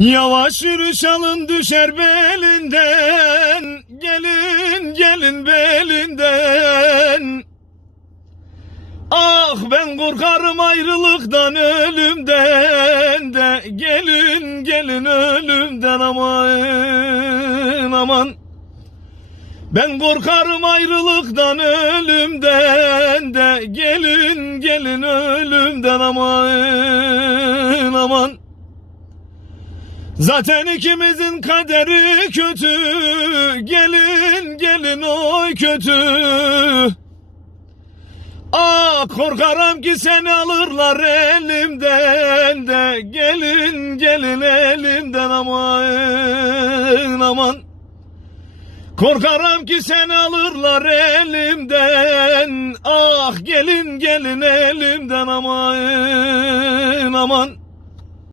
Yavaş yürü şalın düşer belinden Gelin gelin belinden. Ah ben korkarım ayrılıktan ölümden de Gelin gelin ölümden aman aman. Ben korkarım ayrılıktan ölümden de Gelin gelin ölümden aman aman Zaten ikimizin kaderi kötü. Gelin gelin oy kötü. Ah korkarım ki seni alırlar elimden de. Gelin gelin elimden aman aman. Korkarım ki seni alırlar elimden. Ah gelin gelin elimden aman aman